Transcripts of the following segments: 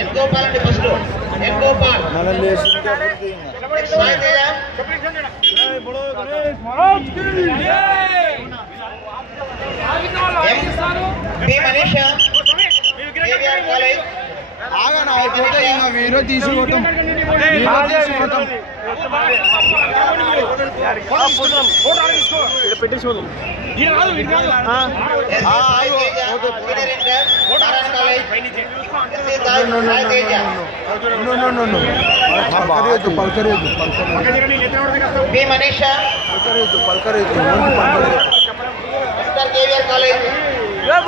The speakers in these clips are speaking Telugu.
ఎన్కోపాలండి ఫస్ట్ ఎన్కోపాల్ వీరో తీసుకోవటం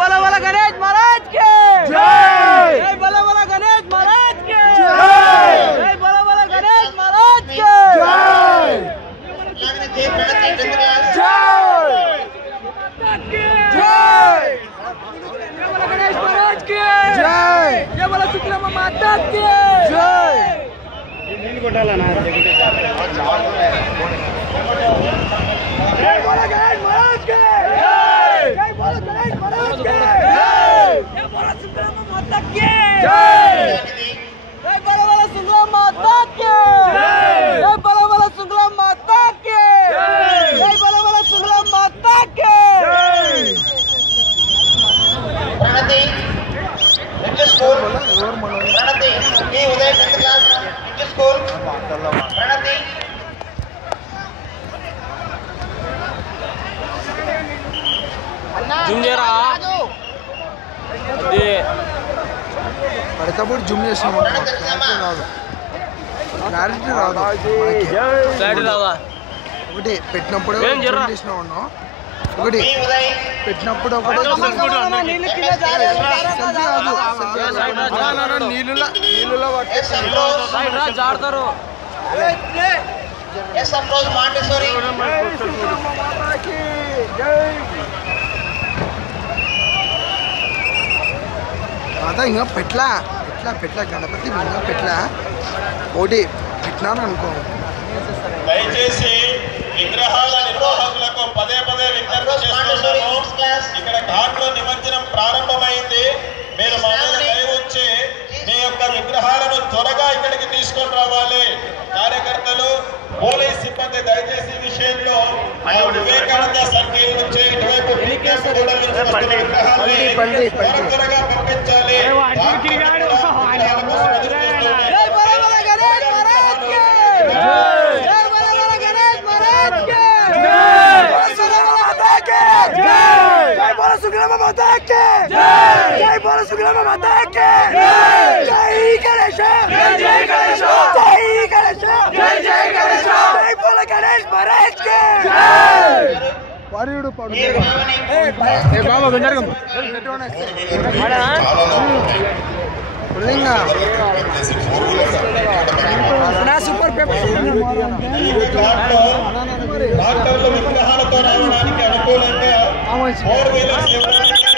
बोला बोला गणेश महाराज के जय, बोला बोला गणेश महाराज के जय, बोला बोला गणेश महाराज के जय, बोला गणेश महाराज के जय, जय बोला शुक्ला माता के जय। जय बोला गणेश महाराज के जय, बोला गणेश महाराज के जय, बोला शुक्ला माता के जय, जय बोला बोला शुक्ला माता के जय, बोला बोला शुक्ला माता के जय, बोला बोला शुक्ला माता के प्रणति विच स्कूल प्रणति की Uday 10th class which school Pranathi పడకబడి జూమ్ చేసాము క్లారిటీ రాదు ఒకటి పెట్టినప్పుడు జూమ్ చేసినా ఉన్నాం ఒకటి పెట్టినప్పుడు ఒకటి నీళ్ళలో జాడతారు ఎస్ అప్రోచ్ మాంటెసోరీ అదా ఇంకా పెట్లా గణపతి ఇంకా పెట్లా ఒకటి పెట్టినాను అనుకో. దయచేసి విగ్రహాల నిర్వాహకులకు పదే పదే విజ్ఞప్తి చేస్తున్నాము. ఇక్కడ ఘాట్లో నిమజ్జనం ప్రారంభమైంది. మీరు మా మీద దయ ఉంచి మీ యొక్క విగ్రహాలను త్వరగా ఇక్కడికి తీసుకొని రావాలి. కార్యకర్తలు పోలీస్ సిబ్బంది దయచేసి ఈ విషయంలో వివేకానంద సర్కిల్ నుంచి ఇటువైపు విగ్రహాన్ని త్వరగా పంపించాలి. शुक्ला माता के जय, बोला शुक्ला माता के जय गणेश जय गणेश जय गणेश जय गणेश जय, बोला गणेश महाराज के जय। వారియుడు పాడు సూపర్ డాక్టర్లు విగ్రహాలతో రావడానికి అనుకూలంగా 4 వీలర్స్